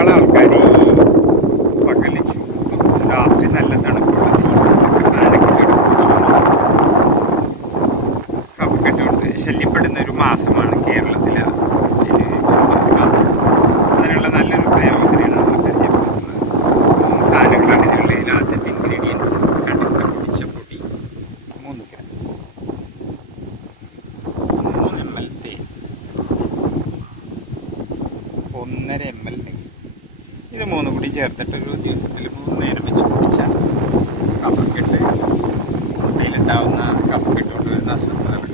ധാരാളം ആൾക്കാർ ഈ പകല് ചൂടും രാത്രി നല്ല തണുപ്പുള്ള സീസണിലൊക്കെ ഫാനൊക്കെ കഫക്കെട്ട് കൊണ്ട് ശല്യപ്പെടുന്ന ഒരു മാസമാണ് കേരളത്തിലെ മാസം. അതിനുള്ള നല്ലൊരു പ്രയോജനമാണ് നമ്മൾ പരിചയപ്പെടുത്തുന്നത്. 3 സാധനങ്ങളാണ് ഇതിലുള്ള ആദ്യത്തെ ഇൻഗ്രീഡിയൻസ്. കടുത്ത പൊടിച്ച പൊടി 3 ഗ്രാം, 3 ml തേൻ, 1.5 ml നെയ്യ്. ഇത് 3 കൂടി ചേർത്തിട്ട് ഒരു ദിവസത്തിൽ 3 നേരം വെച്ച് കുടിച്ചാൽ കഫക്കെട്ട്, മുട്ടയിലുണ്ടാവുന്ന കഫക്കെട്ട് കൊണ്ട് വരുന്ന അസ്വസ്ഥതകൾ